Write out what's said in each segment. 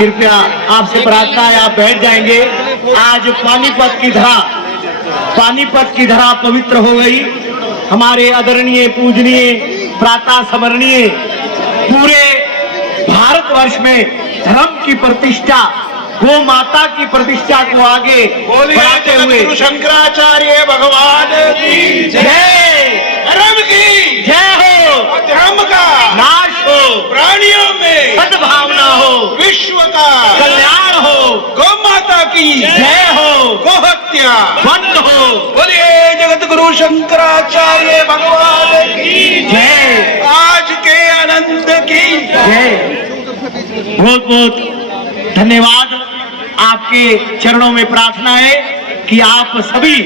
कृपया आपसे प्रार्थना है, आप बैठ जाएंगे। आज पानीपत की धरा पवित्र हो गई। हमारे आदरणीय पूजनीय प्रातः स्मरणीय पूरे भारतवर्ष में धर्म की प्रतिष्ठा, गौ माता की प्रतिष्ठा को आगे बढ़ाते हुए गुरु शंकराचार्य भगवान की जय, धर्म की जय हो, धर्म का नाश हो, प्राणियों में सद्भावना हो, विश्व का कल्याण हो, गौ माता की जय हो, गोहत्या बंद हो। बोलिए जगत गुरु शंकराचार्य भगवान की जय, आज के आनंद की जय। बहुत बहुत धन्यवाद। आपके चरणों में प्रार्थना है कि आप सभी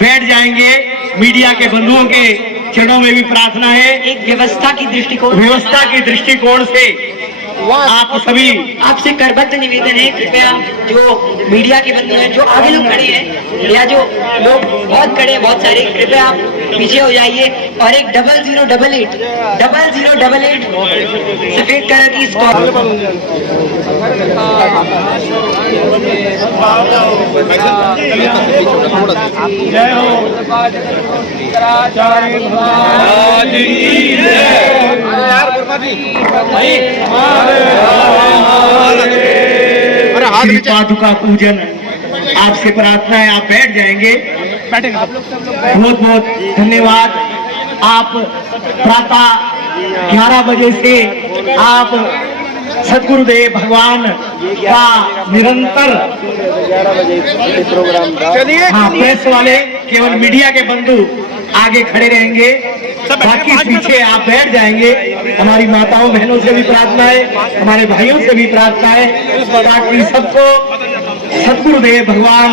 बैठ जाएंगे। मीडिया के बंधुओं के चरणों में भी प्रार्थना है। एक व्यवस्था की दृष्टिकोण से आप सभी आपसे करबद्ध निवेदन है, कृपया जो मीडिया के बंधु हैं, जो आगे लोग खड़े हैं या जो लोग बहुत खड़े हैं, बहुत सारे, कृपया आप पीछे हो जाइए और एक 0088 सफेद कलर की जय हो पादुका पूजन आपसे प्रार्थना है, आप बैठ जाएंगे। बहुत बहुत धन्यवाद। आप प्रातः 11 बजे से आप सदगुरुदेव भगवान का निरंतर प्रेस वाले केवल मीडिया के बंधु आगे खड़े रहेंगे, बाकी पीछे आप बैठ जाएंगे। हमारी माताओं बहनों से भी प्रार्थना है, हमारे भाइयों से भी प्रार्थना है, ताकि सबको सदगुरुदेव भगवान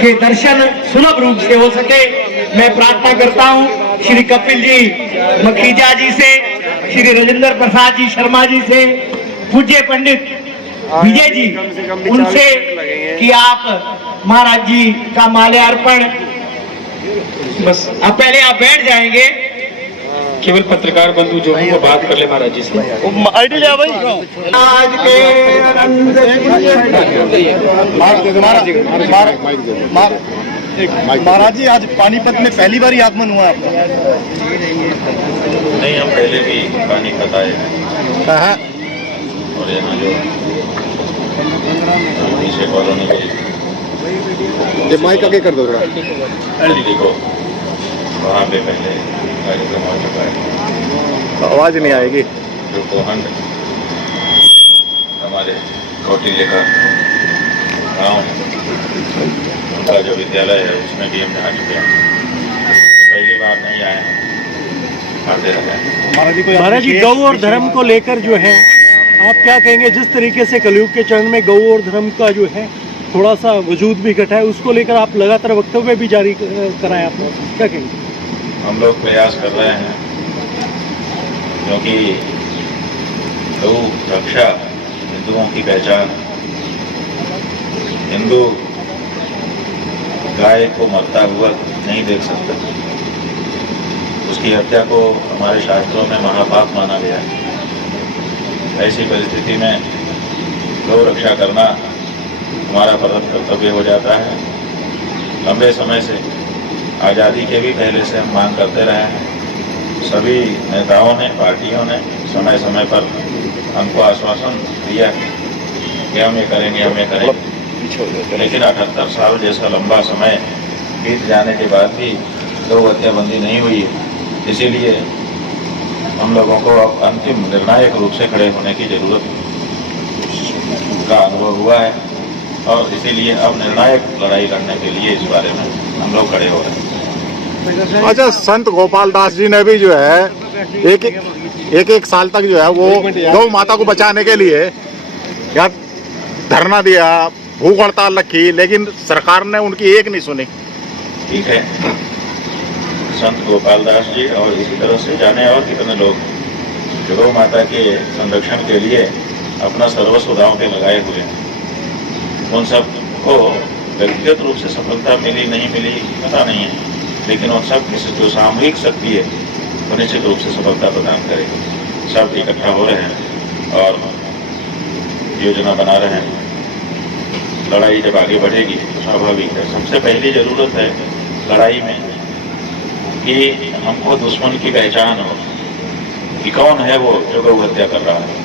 के दर्शन सुलभ रूप से हो सके। मैं प्रार्थना करता हूँ श्री कपिल जी मखीजा जी से, श्री राजेंद्र प्रसाद जी शर्मा जी से, पूज्य पंडित विजय जी उनसे कि आप महाराज जी का माल्यार्पण, बस अब पहले आप बैठ जाएंगे। केवल पत्रकार बंधु जो है वो बात कर ले महाराज जी से। आईडी ले भाई। आज के महाराज जी, आज पानीपत में पहली बार आगमन हुआ आपका? नहीं, हम पहले भी पानीपत आए हैं और यहाँ जो पीछे कॉलोनी के माइक आगे कर दो थोड़ा, दिल्ली को, वहाँ पे पहले कार्यक्रम हो चुका है। आवाज नहीं आएगी। जो कोहंड हमारे कौटिल्य का गाँव है, उनका जो विद्यालय है उसमें भी हम जा चुके हैं। पहली बार नहीं आए हैं, आते रहे। महाराज जी, गौ और धर्म को लेकर जो है आप क्या कहेंगे? जिस तरीके से कलयुग के चरण में गौ और धर्म का जो है थोड़ा सा वजूद भी घटा है, उसको लेकर आप लगातार वक्तव्य भी जारी कराएं, आप क्या कहेंगे? हम लोग प्रयास कर रहे हैं, क्योंकि गौ रक्षा हिंदुओं की पहचान। हिंदू गाय को मरता हुआ नहीं देख सकता, उसकी हत्या को हमारे शास्त्रों में महापाप माना गया है। ऐसी परिस्थिति में गौ रक्षा करना हमारा परम कर्तव्य हो जाता है। लंबे समय से, आज़ादी के भी पहले से हम मांग करते रहे हैं। सभी नेताओं ने, पार्टियों ने समय समय पर हमको आश्वासन दिया कि हम ये करेंगे, हम ये करेंगे, लेकिन 78 साल जैसा लंबा समय बीत जाने के बाद भी गौ हत्याबंदी नहीं हुई है। इसीलिए हम लोगों को अब अंतिम निर्णायक रूप से खड़े होने की जरूरत का अनुभव हुआ है और इसीलिए अब निर्णायक लड़ाई लड़ने के लिए इस बारे में हम लोग खड़े हो रहे हैं। अच्छा, संत गोपाल दास जी ने भी जो है एक साल तक जो है वो गौ माता को बचाने के लिए या धरना दिया, भूख हड़ताल रखी, लेकिन सरकार ने उनकी एक नहीं सुनी। ठीक है, संत गोपाल दास जी और इसी तरह से जाने और कितने लोग जो गौ माता के संरक्षण के लिए अपना सर्वस्व दांव पे लगाए हुए हैं, उन सब को व्यक्तिगत रूप से सफलता मिली नहीं मिली पता नहीं है, लेकिन उन सब की जो सामूहिक शक्ति है वो निश्चित रूप से सफलता प्रदान करेगी। सब इकट्ठा हो रहे हैं और योजना बना रहे हैं। लड़ाई जब आगे बढ़ेगी तो स्वाभाविक है, सबसे पहली जरूरत है लड़ाई में कि हमको दुश्मन की पहचान हो कि कौन है वो जो गौ हत्या कर रहा है।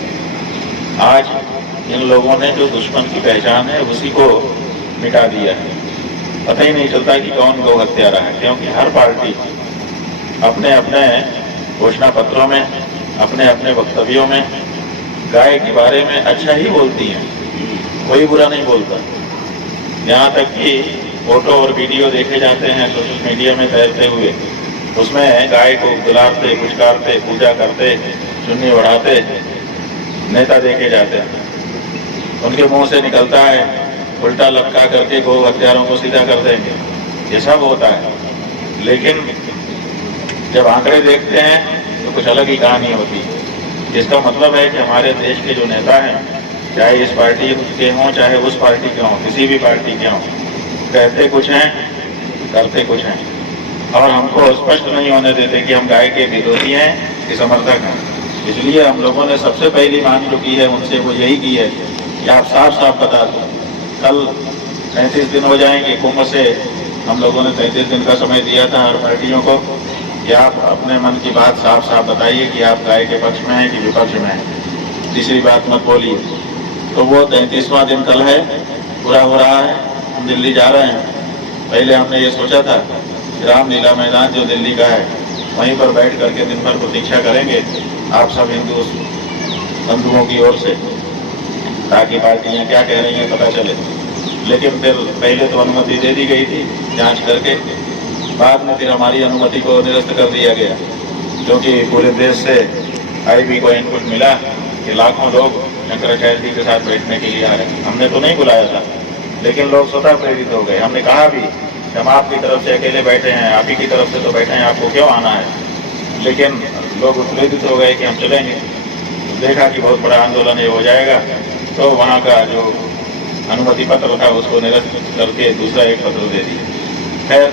आज इन लोगों ने जो दुश्मन की पहचान है उसी को मिटा दिया है, पता ही नहीं चलता कि कौन गौ हत्यारा है, क्योंकि हर पार्टी अपने अपने घोषणा पत्रों में, अपने अपने वक्तव्यों में गाय के बारे में अच्छा ही बोलती है, कोई बुरा नहीं बोलता। यहाँ तक कि फोटो और वीडियो देखे जाते हैं सोशल मीडिया में तैरते हुए, उसमें गाय को दुलारते, पुचकारते, पूजा करते, चुन्नी बढ़ाते नेता देखे जाते हैं। उनके मुंह से निकलता है उल्टा लटका करके गौ हत्यारों को सीधा कर देंगे, ये सब होता है। लेकिन जब आंकड़े देखते हैं तो कुछ अलग ही कहानी होती है। इसका मतलब है कि हमारे देश के जो नेता हैं, चाहे इस पार्टी के हों चाहे उस पार्टी के हों, किसी भी पार्टी के हों, कहते कुछ हैं करते कुछ हैं, और हमको स्पष्ट नहीं होने देते कि हम गाय के विरोधी हैं कि समर्थक हैं। इसलिए हम लोगों ने सबसे पहली मांग जो की है उनसे वो यही की है कि आप साफ साफ बता दो। कल 35 दिन हो जाएंगे कुंभ से, हम लोगों ने 33 दिन का समय दिया था हर पार्टियों को कि आप अपने मन की बात साफ साफ बताइए कि आप गाय के पक्ष में हैं कि विपक्ष में हैं। तीसरी बात मत बोलिए। तो वो 33वां दिन कल है, पूरा हो रहा है, हम दिल्ली जा रहे हैं। पहले हमने ये सोचा था कि रामलीला मैदान जो दिल्ली का है वहीं पर बैठ करके दिन भर प्रतीक्षा करेंगे आप सब हिंदू बंधुओं की ओर से, ताकि पार्टियां क्या कह रही हैं पता चले। लेकिन फिर पहले तो अनुमति दे दी गई थी जांच करके, बाद में फिर हमारी अनुमति को निरस्त कर दिया गया, क्योंकि पूरे देश से आईबी को इनपुट मिला कि लाखों लोग शंकराचार्य जी के साथ बैठने के लिए आ रहे हैं। हमने तो नहीं बुलाया था, लेकिन लोग स्वतः प्रेरित हो गए। हमने कहा भी हम आपकी तरफ से अकेले बैठे हैं, आप ही की तरफ से तो बैठे हैं, आपको क्यों आना है। लेकिन लोग प्रेरित हो गए कि हम चलेंगे। देखा कि बहुत बड़ा आंदोलन ये हो जाएगा, तो वहाँ का जो अनुमति पत्र था उसको निरस्त करके दूसरा एक पत्र दे दिया। खैर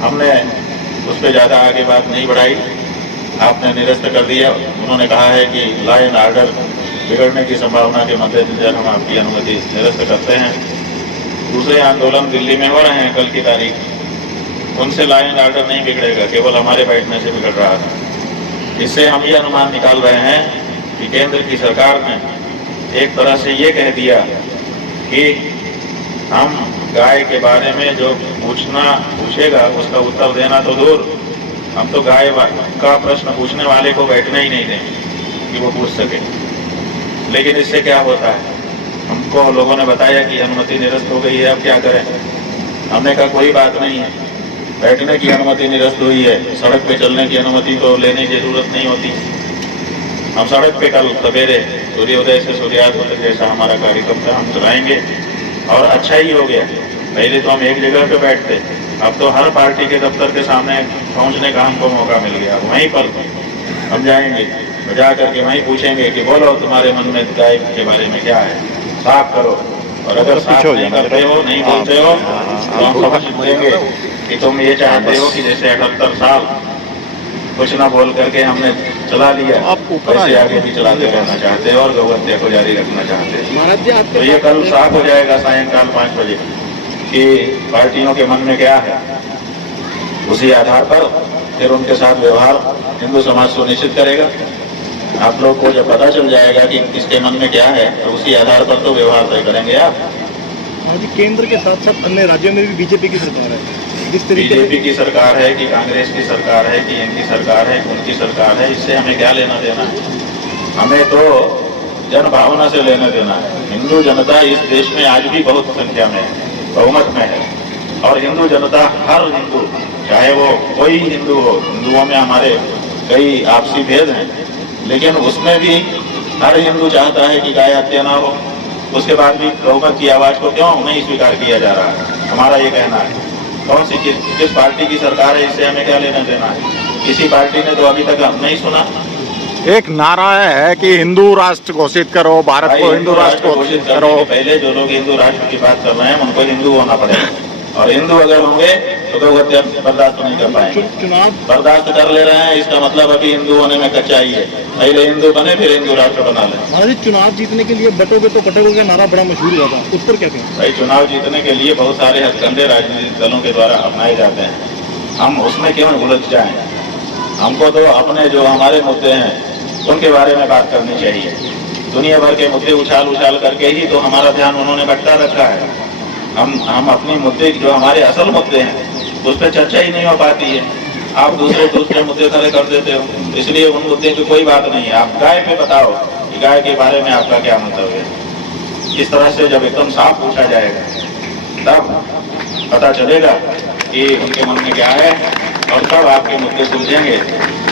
हमने उस पर ज़्यादा आगे बात नहीं बढ़ाई, आपने निरस्त कर दिया। उन्होंने कहा है कि लॉ एंड ऑर्डर बिगड़ने की संभावना के मद्देनजर हम आपकी अनुमति निरस्त करते हैं। दूसरे आंदोलन दिल्ली में हो रहे हैं कल की तारीख, उनसे लॉ एंड ऑर्डर नहीं बिगड़ेगा, केवल हमारे बैठने से बिगड़ रहा था। इससे हम ये अनुमान निकाल रहे हैं कि केंद्र की सरकार ने एक तरह से ये कह दिया कि हम गाय के बारे में जो पूछेगा उसका उत्तर देना तो दूर, हम तो गाय का प्रश्न पूछने वाले को बैठना ही नहीं देंगे कि वो पूछ सके। लेकिन इससे क्या होता है, हमको लोगों ने बताया कि अनुमति निरस्त हो गई है, अब क्या करें। हमने कहा कोई बात नहीं है, बैठने की अनुमति निरस्त हुई है, सड़क पे चलने की अनुमति तो लेने की जरूरत नहीं होती। हम सड़क पे कल सवेरे सूर्योदय से सूर्यास्त तक जैसा हमारा कार्यक्रम था हम चलाएंगे, और अच्छा ही हो गया। पहले तो हम एक जगह पे बैठते, अब तो हर पार्टी के दफ्तर के सामने पहुंचने का हमको मौका मिल गया। वहीं पर हम जाएंगे, जा करके वहीं पूछेंगे कि बोलो तुम्हारे मन में गाय के बारे में क्या है, साफ करो। और अगर साफ नहीं करते हो, नहीं बोलते हो, तो हम समझ लेंगे कि तुम ये चाहते हो कि जैसे 78 साल कुछ ना बोल करके हमने चला लिया, वैसे आगे भी चलाते रहना चाहते हो और गौ हत्या को जारी रखना चाहते हैं। तो ये कल साफ हो जाएगा सायंकाल 5 बजे कि पार्टियों के मन में क्या है। उसी आधार पर फिर उनके साथ व्यवहार हिंदू समाज सुनिश्चित करेगा। आप लोग को जब पता चल जाएगा कि किसके मन में क्या है, तो उसी आधार पर तो व्यवहार तय करेंगे आप। आज केंद्र के साथ साथ अन्य राज्यों में भी बीजेपी की सरकार है, इस तरीके बीजेपी की सरकार है कि कांग्रेस की सरकार है कि इनकी सरकार है, उनकी सरकार है, इससे हमें क्या लेना देना है। हमें तो जन भावना से लेना देना है। हिंदू जनता इस देश में आज भी बहुत संख्या में है, बहुमत में है, और हिंदू जनता, हर हिंदू, चाहे वो कोई हिंदू हो, हिंदुओं में हमारे कई आपसी भेद हैं, लेकिन उसमें भी हर हिंदू चाहता है कि गाय हत्या ना हो। उसके बाद भी बहुमत की आवाज को क्यों नहीं स्वीकार किया जा रहा है, हमारा ये कहना है। कौन सी किस पार्टी की सरकार है, इससे हमें क्या लेना देना है। किसी पार्टी ने तो अभी तक हम नहीं सुना। एक नारा है कि हिंदू राष्ट्र घोषित करो, भारत को हिंदू राष्ट्र घोषित करो। पहले जो लोग हिंदू राष्ट्र की बात कर रहे हैं उनको हिंदू होना पड़ेगा, और हिंदू अगर होंगे तो गौ हत्या बर्दाश्त नहीं कर पाएंगे। चुनाव बर्दाश्त कर ले रहे हैं, इसका मतलब अभी हिंदू होने में कच्चाई है। पहले हिंदू बने फिर हिंदू राष्ट्र बना ले। महाराज जी, चुनाव जीतने के लिए बटोगे तो कटोगे का नारा बड़ा मशहूर हुआ था, उस पर क्या कहें? भाई चुनाव जीतने के लिए बहुत सारे हथकंडे राजनीतिक दलों के द्वारा अपनाए जाते हैं, हम उसमें क्यों उलझ जाएं? हमको तो अपने जो हमारे मुद्दे हैं उनके बारे में बात करनी चाहिए। दुनिया भर के मुद्दे उछाल उछाल करके ही तो हमारा ध्यान उन्होंने भटका रखा है। हम अपनी मुद्दे जो हमारे असल मुद्दे हैं उस पर चर्चा ही नहीं हो पाती है। आप दूसरे मुद्दे खड़े कर देते हो, इसलिए उन मुद्दे की कोई बात नहीं है। आप गाय पे बताओ कि गाय के बारे में आपका क्या मंतव्य है। इस तरह से जब एकदम साफ पूछा जाएगा तब पता चलेगा कि उनके मन में क्या है और तब आपके मुद्दे सुलझेंगे।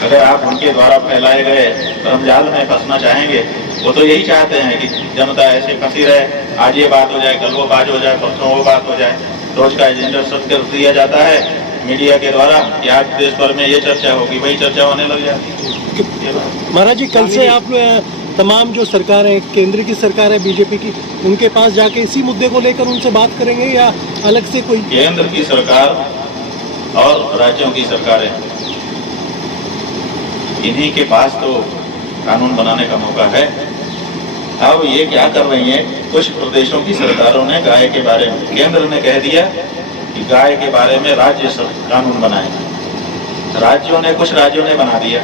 अगर आप उनके द्वारा फैलाए गए भ्रमजाल में फंसना चाहेंगे, वो तो यही चाहते हैं कि जनता ऐसे फंसी रहे, आज ये बात हो जाए, कल वो बात हो जाए, परसों वो बात हो जाए। रोज का एजेंडा सेट कर दिया जाता है मीडिया के द्वारा कि आज देश भर में ये चर्चा होगी, वही चर्चा होने लग जाती है। महाराज जी, कल से आप तमाम जो सरकार है, केंद्र की सरकार है बीजेपी की, उनके पास जाके इसी मुद्दे को लेकर उनसे बात करेंगे या अलग से कोई? केंद्र की सरकार और राज्यों की सरकारें, इन्हीं के पास तो कानून बनाने का मौका है। अब ये क्या कर रही हैं, कुछ प्रदेशों की सरकारों ने गाय के बारे में, केंद्र ने कह दिया कि गाय के बारे में राज्य कानून बनाए। कुछ राज्यों ने बना दिया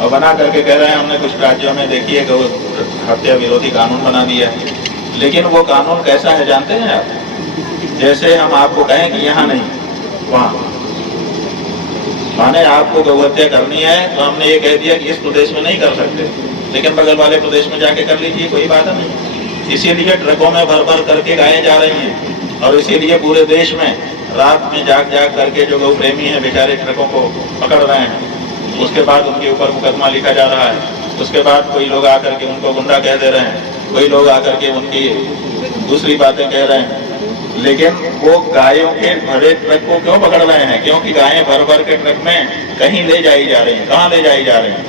और बना करके कह रहे हैं हमने कुछ राज्यों में देखिए गौ हत्या विरोधी कानून बना दिया है। लेकिन वो कानून कैसा है जानते हैं आप? जैसे हम आपको कहें कि यहाँ नहीं वहाँ, माने आपको गौ हत्या करनी है तो हमने ये कह दिया कि इस प्रदेश में नहीं कर सकते, लेकिन बगल वाले प्रदेश में जाके कर लीजिए, कोई बात नहीं। इसीलिए ट्रकों में भर भर करके गायें जा रही हैं और इसीलिए पूरे देश में रात में जाग जाग करके जो गौ प्रेमी हैं बेचारे ट्रकों को पकड़ रहे हैं। उसके बाद उनके ऊपर मुकदमा लिखा जा रहा है। उसके बाद कोई लोग आकर के उनको गुंडा कह दे रहे हैं, कोई लोग आकर के उनकी दूसरी बातें कह रहे हैं। लेकिन वो गायों के भरे ट्रक को क्यों पकड़ रहे हैं? क्योंकि गायें भर भर के ट्रक में कहीं ले जाई जा रही हैं। कहाँ ले जाई जा रही हैं?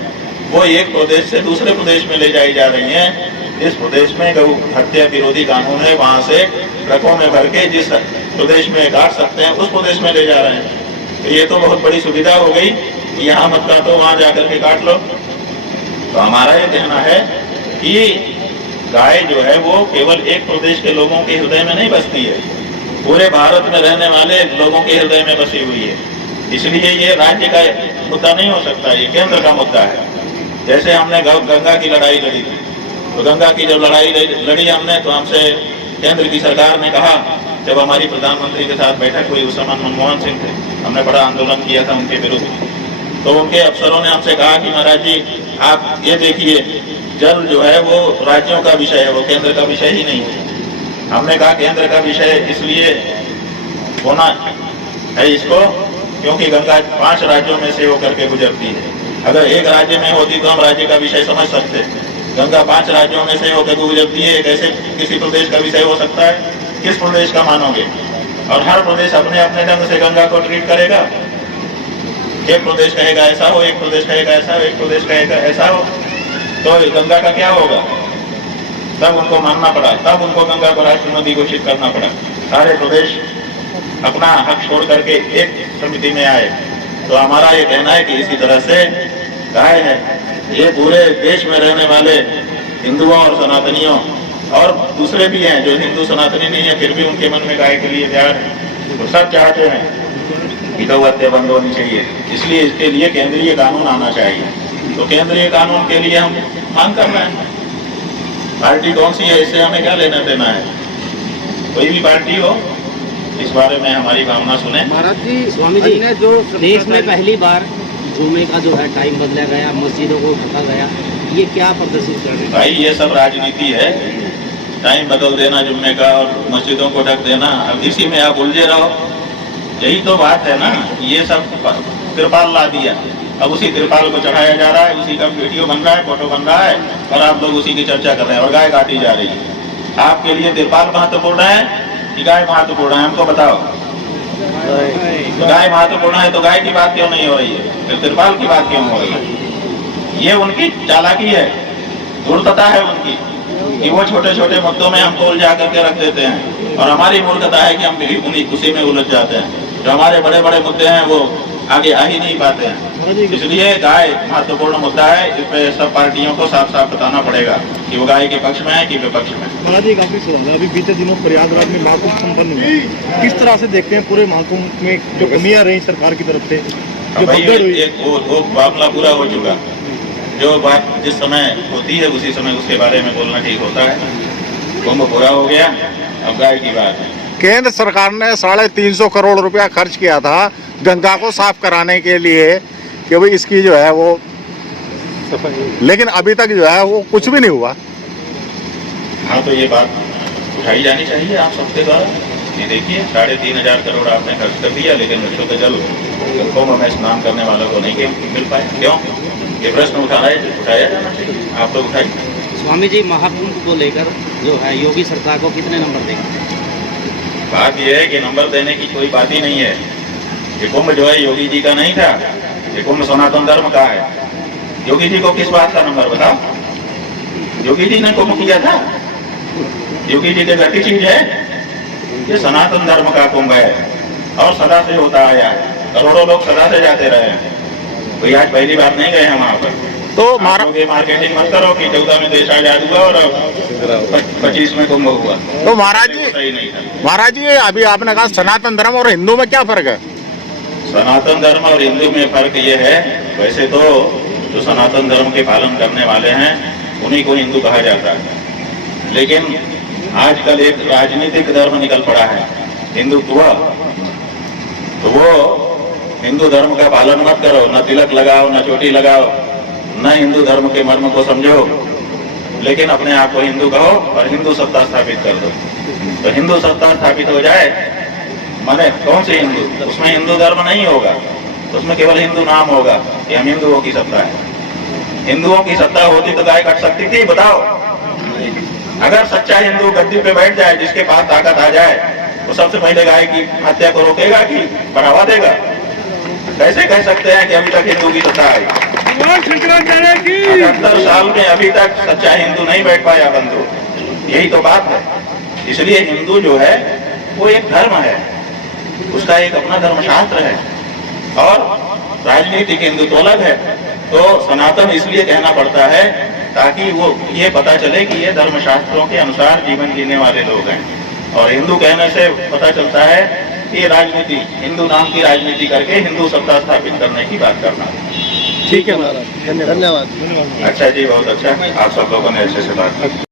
वो एक प्रदेश से दूसरे प्रदेश में ले जाई जा रही हैं। जिस प्रदेश में गौ हत्या विरोधी कानून है वहां से ट्रकों में भर के जिस प्रदेश में काट सकते हैं उस प्रदेश में ले जा रहे हैं। तो ये तो बहुत बड़ी सुविधा हो गई, यहाँ मत काटो वहां जाकर के काट लो। तो हमारा ये कहना है कि गाय जो है वो केवल एक प्रदेश के लोगों के हृदय में नहीं बसती है, पूरे भारत में रहने वाले लोगों के हृदय में बसी हुई है। इसलिए ये राज्य का मुद्दा नहीं हो सकता, ये केंद्र का मुद्दा है। जैसे हमने गंगा की लड़ाई लड़ी थी, तो गंगा की जब लड़ाई लड़ी हमने, तो हमसे केंद्र की सरकार ने कहा, जब हमारी प्रधानमंत्री के साथ बैठक हुई, उस समय मनमोहन सिंह थे, हमने बड़ा आंदोलन किया था उनके विरुद्ध, तो उनके अफसरों ने हमसे कहा कि महाराज जी आप ये देखिए, जल जो है वो राज्यों का विषय है, वो केंद्र का विषय ही नहीं है। हमने कहा केंद्र का विषय इसलिए होना है इसको क्योंकि गंगा 5 राज्यों में से होकर के गुजरती है। अगर एक राज्य में होती तो हम राज्य का विषय समझ सकते। गंगा 5 राज्यों में से होकर गुजरती है, कैसे किसी प्रदेश का विषय हो सकता है? किस प्रदेश का मानोगे? और हर प्रदेश अपने अपने ढंग से गंगा को ट्रीट करेगा। एक प्रदेश कहेगा ऐसा हो, एक प्रदेश कहेगा ऐसा हो, एक प्रदेश कहेगा ऐसा हो, तो गंगा का क्या होगा? तब उनको मानना पड़ा, तब उनको गंगा को राष्ट्रीय नदी घोषित करना पड़ा। सारे प्रदेश अपना हक छोड़ करके एक समिति में आए। तो हमारा ये कहना है कि इसी तरह से गाय है, ये पूरे देश में रहने वाले हिंदुओं और सनातनियों और दूसरे भी हैं जो हिंदू सनातनी नहीं है, फिर भी उनके मन में गाय के लिए प्यार है। तो सब चाहते हैं कि गौ हत्या बंद होनी चाहिए, इसलिए इसके लिए केंद्रीय कानून आना चाहिए। तो केंद्रीय कानून के लिए हम मांग कर रहे हैं। पार्टी कौन सी है इससे हमें क्या लेना देना है? कोई भी पार्टी हो, इस बारे में हमारी भावना सुने। महाराज जी, स्वामी जी ने जो देश में पहली बार जुमे का जो है टाइम बदला गया, मस्जिदों को ढका गया, ये क्या प्रदर्शित कर रहे हैं? भाई ये सब राजनीति है, टाइम बदल देना जुम्मे का और मस्जिदों को ढक देना, अब इसी में आप उलझे रहो। यही तो बात है ना, ये सब तिरपाल ला दिया, अब उसी तिरपाल को चढ़ाया जा रहा है, उसी का वीडियो बन रहा है, फोटो बन रहा है और आप लोग उसी की चर्चा कर रहे हैं और गाय काटी जा रही है। आपके लिए तिरपाल महत्वपूर्ण है कि गाय महत्वपूर्ण है? हमको बताओ। गाय महत्वपूर्ण है तो गाय की बात क्यों नहीं हो रही है, फिर तिरपाल की बात क्यों हो रही है? ये उनकी चालाकी है, धूर्तता है उनकी कि वो छोटे छोटे मुद्दों में हमको उलझा करके रख देते हैं और हमारी मूर्खता है कि हम भी उसी में उलझ जाते हैं। जो हमारे बड़े बड़े मुद्दे हैं वो आगे आ ही नहीं पाते हैं। इसलिए गाय महत्वपूर्ण मुद्दा है, इस पे सब पार्टियों को साफ साफ बताना पड़ेगा कि वो गाय के पक्ष में है कि विपक्ष में। महाराज एक आखिरी सवाल है, अभी बीते दिनों प्रयागराज में महाकुंभ संपन्न हुआ, किस तरह से देखते हैं पूरे महाकुंभ में जो कमियां रही सरकार की तरफ से, जो भाई भगदड़ हुई? एक वो मामला पूरा हो चुका, जो बात जिस समय होती है उसी समय उसके बारे में बोलना ठीक होता है। कुंभ पूरा हो गया, अब गाय की बात है। केंद्र सरकार ने 350 करोड़ रुपया खर्च किया था गंगा को साफ कराने के लिए कि भाई इसकी जो है वो, लेकिन अभी तक जो है वो कुछ भी नहीं हुआ। हाँ, तो ये बात उठाई जानी चाहिए आप सबके द्वारा। ये देखिए 3500 करोड़ आपने खर्च कर दिया, लेकिन शुद्ध जल कुंभ में स्नान करने वालों को नहीं मिल पाए। क्यों? ये प्रश्न उठाया जाना चाहिए, आप लोग उठाइए। स्वामी जी, महाकुंभ को लेकर जो है योगी सरकार को कितने नंबर देंगे? बात यह है कि नंबर देने की कोई बात ही नहीं है। ये कुंभ जो है योगी जी का नहीं था, ये कुंभ सनातन धर्म का है। योगी जी को किस बात का नंबर बताओ? योगी जी ने कुंभ किया था? योगी जी के घर की चीज है? ये सनातन धर्म का कुंभ है और सदा से होता आया है। करोड़ों लोग सदा से जाते रहे हैं, कोई आज पहली बार नहीं गए हैं वहां पर। तो मार्केटिंग मत करो कि 14 में देश आजाद हुआ और 25 में कुंभ हुआ। तो महाराज जी, सही नहीं था। महाराज जी अभी आपने कहा सनातन धर्म और हिंदू में क्या फर्क है? सनातन धर्म और हिंदू में फर्क ये है, वैसे तो जो सनातन धर्म के पालन करने वाले हैं उन्हीं को हिंदू कहा जाता है, लेकिन आजकल एक राजनीतिक धर्म निकल पड़ा है हिंदुत्व। तो वो हिंदू धर्म का पालन मत करो, न तिलक लगाओ, न चोटी लगाओ, न हिंदू धर्म के मर्म को समझो, लेकिन अपने आप को हिंदू कहो और हिंदू सत्ता स्थापित कर दो। तो हिंदू सत्ता स्थापित हो जाए, माने कौन से हिंदू? उसमें हिंदू धर्म नहीं होगा, उसमें केवल हिंदू नाम होगा कि हम हिंदुओं की सत्ता है। हिंदुओं की सत्ता होती तो गाय कट सकती थी? बताओ। अगर सच्चा हिंदू गद्दी पे बैठ जाए, जिसके पास ताकत आ जाए, तो सबसे पहले गाय की हत्या को रोकेगा कि बढ़ावा देगा? कैसे कह सकते हैं कि अभी तक हिंदू की सत्ता आई? 78 साल में अभी तक सच्चा हिंदू नहीं बैठ पाया बंधु, यही तो बात है। इसलिए हिंदू जो है वो एक धर्म है, उसका एक अपना धर्मशास्त्र है और राजनीतिक हिंदुत्व अलग है। तो सनातन इसलिए कहना पड़ता है ताकि वो ये पता चले कि ये धर्मशास्त्रों के अनुसार जीवन जीने वाले लोग हैं। और हिंदू कहने से पता चलता है कि ये राजनीति, हिंदू नाम की राजनीति करके हिंदू सत्ता स्थापित करने की बात करना। ठीक है महाराज, धन्यवाद। अच्छा जी, बहुत अच्छा, आप सब लोगों ने अच्छे से बात की।